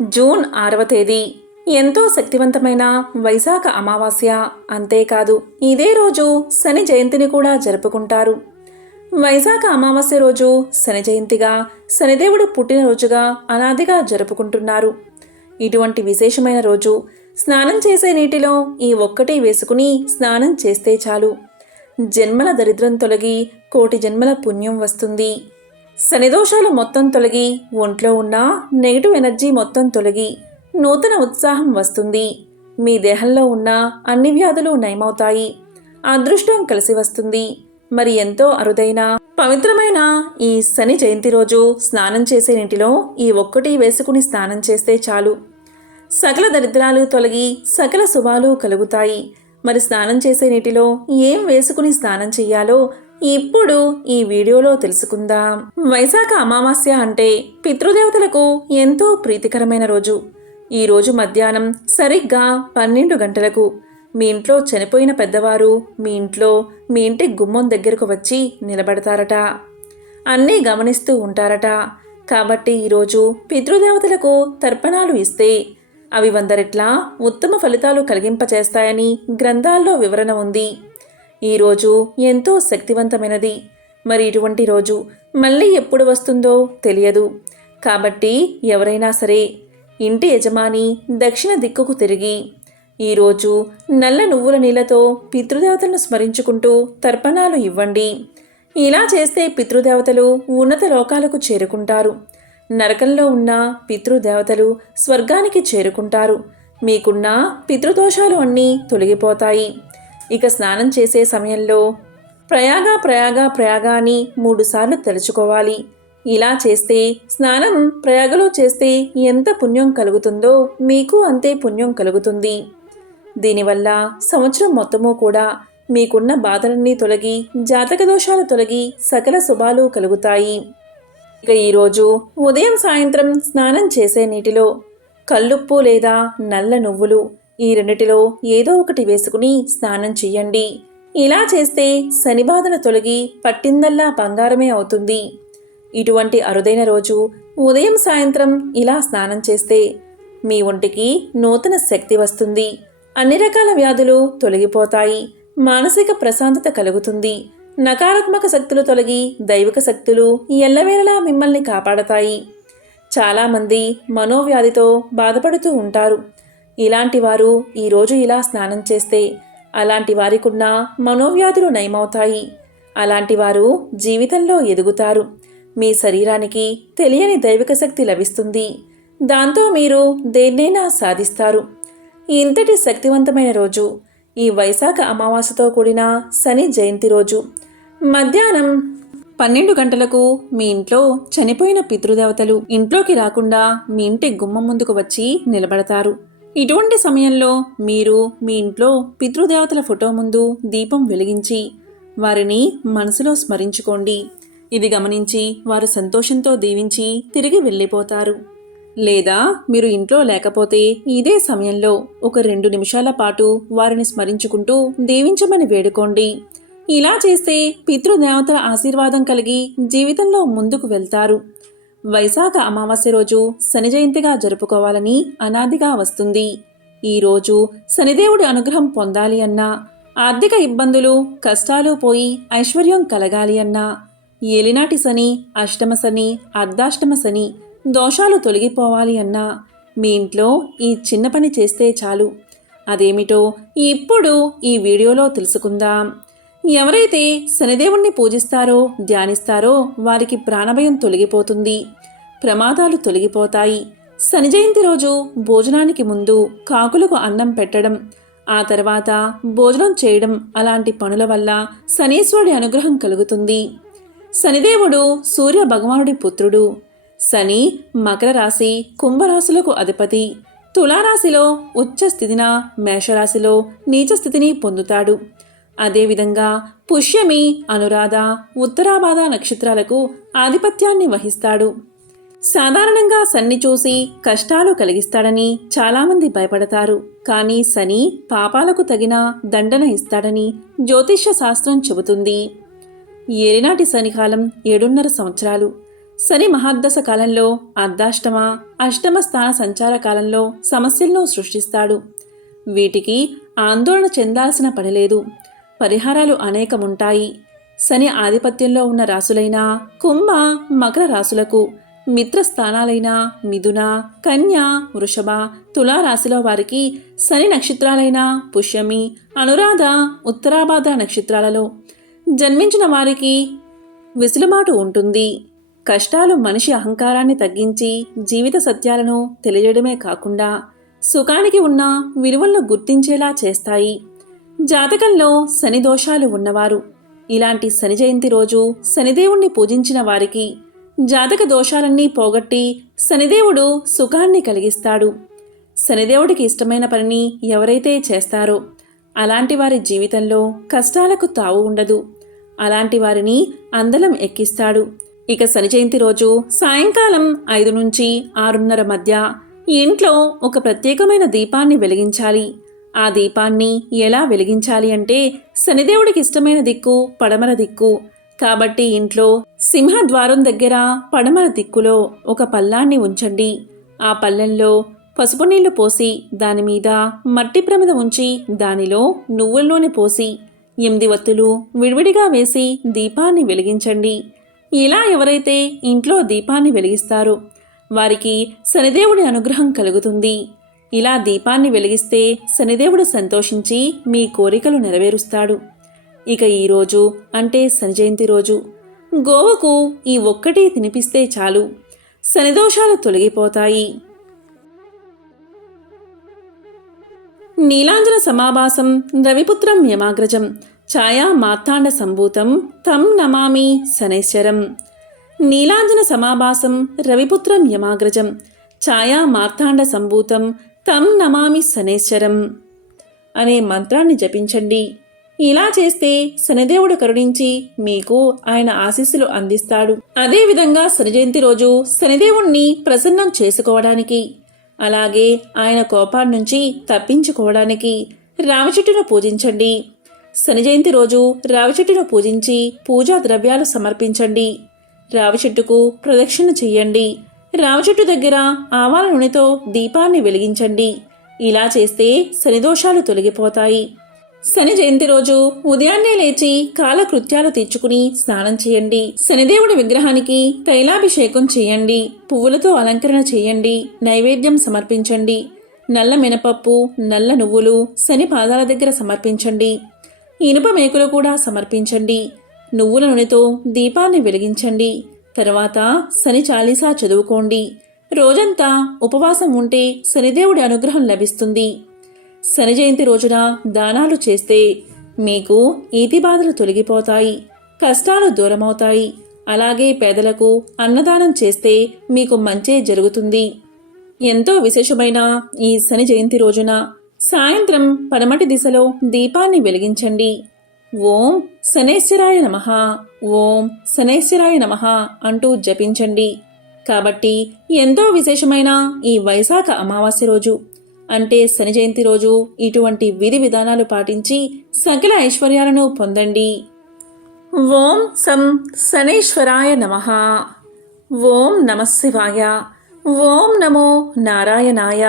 June 6వ తేదీ ఎంతో శక్తివంతమైన వైశాఖ అమావాస్య. అంతేకాదు ఇదే రోజు శని జయంతిని కూడా జరుపుకుంటారు. వైశాఖ అమావాస్య రోజు శని జయంతిగా, శనిదేవుడు పుట్టినరోజుగా అనాదిగా జరుపుకుంటున్నారు. ఇటువంటి విశేషమైన రోజు స్నానం చేసే నీటిలో ఈ ఒక్కటి వేసుకుని స్నానం చేస్తే చాలు, జన్మల దరిద్రం తొలగి కోటి జన్మల పుణ్యం వస్తుంది. శనిదోషాలు మొత్తం తొలగి, ఒంట్లో ఉన్న నెగిటివ్ ఎనర్జీ మొత్తం తొలగి నూతన ఉత్సాహం వస్తుంది. మీ దేహంలో ఉన్న అన్ని వ్యాధులు నయమవుతాయి. అదృష్టం కలిసి వస్తుంది. మరి ఎంతో అరుదైన పవిత్రమైన ఈ శని జయంతి రోజు స్నానం చేసే నీటిలో ఈ ఒక్కటి వేసుకుని స్నానం చేస్తే చాలు, సకల దరిద్రాలు తొలగి సకల శుభాలు కలుగుతాయి. మరి స్నానం చేసే నీటిలో ఏం వేసుకుని స్నానం చెయ్యాలో ఇప్పుడు ఈ వీడియోలో తెలుసుకుందాం. వైశాఖ అమావాస్య అంటే పితృదేవతలకు ఎంతో ప్రీతికరమైన రోజు. ఈ రోజు మధ్యాహ్నం సరిగ్గా 12 గంటలకు మీ ఇంట్లో చనిపోయిన పెద్దవారు మీ ఇంటి గుమ్మం దగ్గరకు వచ్చి నిలబడతారట. అన్నీ గమనిస్తూ ఉంటారట. కాబట్టి ఈరోజు పితృదేవతలకు తర్పణాలు ఇస్తే అవి 100 రెట్ల ఉత్తమ ఫలితాలు కలిగింపచేస్తాయని గ్రంథాల్లో వివరణ ఉంది. ఈరోజు ఎంతో శక్తివంతమైనది. మరి ఇటువంటి రోజు మళ్ళీ ఎప్పుడు వస్తుందో తెలియదు. కాబట్టి ఎవరైనా సరే ఇంటి యజమాని దక్షిణ దిక్కుకు తిరిగి ఈరోజు నల్ల నువ్వుల నీళ్లతో పితృదేవతలను స్మరించుకుంటూ తర్పణాలు ఇవ్వండి. ఇలా చేస్తే పితృదేవతలు ఉన్నత లోకాలకు చేరుకుంటారు. నరకంలో ఉన్న పితృదేవతలు స్వర్గానికి చేరుకుంటారు. మీకున్న పితృదోషాలు అన్నీ తొలగిపోతాయి. ఇక స్నానం చేసే సమయంలో ప్రయాగ అని 3 సార్లు తలుచుకోవాలి. ఇలా చేస్తే స్నానం ప్రయాగలో చేస్తే ఎంత పుణ్యం కలుగుతుందో మీకు అంతే పుణ్యం కలుగుతుంది. దీనివల్ల సంవత్సరం మొత్తము కూడా మీకున్న బాధలన్నీ తొలగి, జాతక దోషాలు తొలగి సకల శుభాలు కలుగుతాయి. ఇక ఈరోజు ఉదయం సాయంత్రం స్నానం చేసే నీటిలో కల్లుప్పు లేదా నల్ల నువ్వులు ఈ రెండిటిలో ఏదో ఒకటి వేసుకుని స్నానం చెయ్యండి. ఇలా చేస్తే శని బాధలు తొలగి పట్టిందల్లా బంగారమే అవుతుంది. ఇటువంటి అరుదైన రోజు ఉదయం సాయంత్రం ఇలా స్నానం చేస్తే మీ ఒంటికి నూతన శక్తి వస్తుంది. అన్ని రకాల వ్యాధులు తొలగిపోతాయి. మానసిక ప్రశాంతత కలుగుతుంది. నకారాత్మక శక్తులు తొలగి దైవిక శక్తులు ఎల్లవేళలా మిమ్మల్ని కాపాడతాయి. చాలామంది మనోవ్యాధితో బాధపడుతూ ఉంటారు. ఇలాంటి వారు ఈరోజు ఇలా స్నానం చేస్తే అలాంటి వారికున్న మనోవ్యాధులు నయమవుతాయి. అలాంటి వారు జీవితంలో ఎదుగుతారు. మీ శరీరానికి తెలియని దైవిక శక్తి లభిస్తుంది. దాంతో మీరు దేన్నైనా సాధిస్తారు. ఇంతటి శక్తివంతమైన రోజు ఈ వైశాఖ అమావాస్యతో కూడిన శని జయంతి రోజు మధ్యాహ్నం 12 గంటలకు మీ ఇంట్లో చనిపోయిన పితృదేవతలు ఇంట్లోకి రాకుండా మీ ఇంటి గుమ్మం ముందుకు వచ్చి నిలబడతారు. ఇటువంటి సమయంలో మీరు మీ ఇంట్లో పితృదేవతల ఫోటో ముందు దీపం వెలిగించి వారిని మనసులో స్మరించుకోండి. ఇది గమనించి వారు సంతోషంతో దీవించి తిరిగి వెళ్ళిపోతారు. లేదా మీరు ఇంట్లో లేకపోతే ఇదే సమయంలో ఒక 2 నిమిషాల పాటు వారిని స్మరించుకుంటూ దీవించమని వేడుకోండి. ఇలా చేస్తే పితృదేవతల ఆశీర్వాదం కలిగి జీవితంలో ముందుకు వెళ్తారు. వైశాఖ అమావాస్య రోజు శని జయంతిగా జరుపుకోవాలని అనాదిగా వస్తుంది. ఈరోజు శనిదేవుడి అనుగ్రహం పొందాలి అన్నా, ఆర్థిక ఇబ్బందులు కష్టాలు పోయి ఐశ్వర్యం కలగాలి అన్నా, ఏలినాటి శని, అష్టమ శని, అర్ధాష్టమ శని దోషాలు తొలగిపోవాలి అన్నా మీ ఇంట్లో ఈ చిన్న పని చేస్తే చాలు. అదేమిటో ఇప్పుడు ఈ వీడియోలో తెలుసుకుందాం. ఎవరైతే శనిదేవుణ్ణి పూజిస్తారో ధ్యానిస్తారో వారికి ప్రాణభయం తొలగిపోతుంది. ప్రమాదాలు తొలగిపోతాయి. శని జయంతి రోజు భోజనానికి ముందు కాకులకు అన్నం పెట్టడం, ఆ తర్వాత భోజనం చేయడం అలాంటి పనుల వల్ల శనీశ్వరుడి అనుగ్రహం కలుగుతుంది. శనిదేవుడు సూర్య భగవానుడి పుత్రుడు. శని మకర రాశి, కుంభరాశులకు అధిపతి. తులారాశిలో ఉచ్చ స్థితిన, మేషరాశిలో నీచ స్థితిని పొందుతాడు. అదేవిధంగా పుష్యమి, అనురాధ, ఉత్తరాభాద నక్షత్రాలకు ఆధిపత్యాన్ని వహిస్తాడు. సాధారణంగా శని చూసి కష్టాలు కలిగిస్తాడని చాలామంది భయపడతారు. కానీ శని పాపాలకు తగిన దండన ఇస్తాడని జ్యోతిష్య శాస్త్రం చెబుతుంది. ఏలినాటి శనికాలం 7.5 సంవత్సరాలు. శని మహాదశ కాలంలో అర్ధాష్టమ అష్టమ స్థాన సంచార కాలంలో సమస్యలను సృష్టిస్తాడు. వీటికి ఆందోళన చెందాల్సిన పనిలేదు. పరిహారాలు అనేకముంటాయి. శని ఆధిపత్యంలో ఉన్న రాశులైన కుంభ మకర రాశులకు మిత్రస్థానాలైన మిథున కన్య వృషభ తులారాశిలో వారికి శని నక్షత్రాలైన పుష్యమి అనురాధ ఉత్తరాభాద్ర నక్షత్రాలలో జన్మించిన వారికి విసులుబాటు ఉంటుంది. కష్టాలు మనిషి అహంకారాన్ని తగ్గించి జీవిత సత్యాలను తెలియడమే కాకుండా సుఖానికి ఉన్న విలువలను గుర్తించేలా చేస్తాయి. జాతకంలో శని దోషాలు ఉన్నవారు ఇలాంటి శని జయంతి రోజు శనిదేవుణ్ణి పూజించిన వారికి జాతక దోషాలన్నీ పోగొట్టి శనిదేవుడు సుఖాన్ని కలిగిస్తాడు. శనిదేవుడికి ఇష్టమైన పనిని ఎవరైతే చేస్తారో అలాంటి వారి జీవితంలో కష్టాలకు తావు ఉండదు. అలాంటి వారిని అందలం ఎక్కిస్తాడు. ఇక శని జయంతి రోజు సాయంకాలం 5 నుంచి 6:30 మధ్య ఇంట్లో ఒక ప్రత్యేకమైన దీపాన్ని వెలిగించాలి. ఆ దీపాన్ని ఎలా వెలిగించాలి అంటే శనిదేవుడికి ఇష్టమైన దిక్కు పడమర దిక్కు. కాబట్టి ఇంట్లో సింహద్వారం దగ్గర పడమర దిక్కులో ఒక పల్లాన్ని ఉంచండి. ఆ పళ్ళెంలో పసుపు నీళ్లు పోసి దానిమీద మట్టి ప్రమిద ఉంచి దానిలో నువ్వుల నూనె పోసి 8 ఒత్తులు విడివిడిగా వేసి దీపాన్ని వెలిగించండి. ఇలా ఎవరైతే ఇంట్లో దీపాన్ని వెలిగిస్తారో వారికి శనిదేవుడి అనుగ్రహం కలుగుతుంది. ఇలా దీపాన్ని వెలిగిస్తే శనిదేవుడు సంతోషించి మీ కోరికలు నెరవేరుస్తాడు. ఇక ఈరోజు అంటే శని జయంతి రోజు గోవుకు ఈ ఒక్కటి తినిపిస్తే చాలు, శనిదోషాలు తొలగిపోతాయి. నీలాంజన సమాభాసం రవిపుత్రం యమాగ్రజం ఛాయా మార్తాండ సంభూతం తం నమామి శనైశ్వరం. నీలాంజన సమాభాసం రవిపుత్రం యమాగ్రజం ఛాయా మార్తాండ సంభూతం తం నమామి శనైశ్వరం అనే మంత్రాన్ని జపించండి. ఇలా చేస్తే శనిదేవుడు కరుణించి మీకు ఆయన ఆశీస్సులు అందిస్తాడు. అదేవిధంగా శని జయంతి రోజు శనిదేవుణ్ణి ప్రసన్నం చేసుకోవడానికి అలాగే ఆయన కోపాన్ని నుంచి తప్పించుకోవడానికి రావి చెట్టును పూజించండి. శని జయంతి రోజు రావి చెట్టును పూజించి పూజా ద్రవ్యాలు సమర్పించండి. రావి చెట్టుకు ప్రదక్షిణ చెయ్యండి. రావి చెట్టు దగ్గర ఆవాల నూనెతో దీపాన్ని వెలిగించండి. ఇలా చేస్తే శనిదోషాలు తొలగిపోతాయి. శని జయంతి రోజు ఉదయాన్నే లేచి కాలకృత్యాలు తీర్చుకుని స్నానం చేయండి. శనిదేవుడి విగ్రహానికి తైలాభిషేకం చేయండి. పువ్వులతో అలంకరణ చేయండి. నైవేద్యం సమర్పించండి. నల్ల మినపప్పు నల్ల నువ్వులు శని పాదాల దగ్గర సమర్పించండి. ఇనుప మేకులు కూడా సమర్పించండి. నువ్వుల నూనెతో దీపాన్ని వెలిగించండి. తర్వాత శని చాలీసా చదువుకోండి. రోజంతా ఉపవాసం ఉంటే శనిదేవుడి అనుగ్రహం లభిస్తుంది. శని జయంతి రోజున దానాలు చేస్తే మీకు ఈతి బాధలు తొలగిపోతాయి, కష్టాలు దూరమవుతాయి. అలాగే పేదలకు అన్నదానం చేస్తే మీకు మంచే జరుగుతుంది. ఎంతో విశేషమైన ఈ శని జయంతి రోజున సాయంత్రం పడమటి దిశలో దీపాన్ని వెలిగించండి. ఓం శనైశ్వరాయ నమః, ఓం శనైశ్వరాయ నమః అంటూ జపించండి. కాబట్టి ఎంతో విశేషమైన ఈ వైశాఖ అమావాస్య రోజు అంటే శని జయంతి రోజు ఇటువంటి విధి విధానాలు పాటించి సకల ఐశ్వర్యాలను పొందండి. ఓం సం శనైశ్వరాయ నమః. ఓం నమః శివాయ. ఓం నమో నారాయణాయ.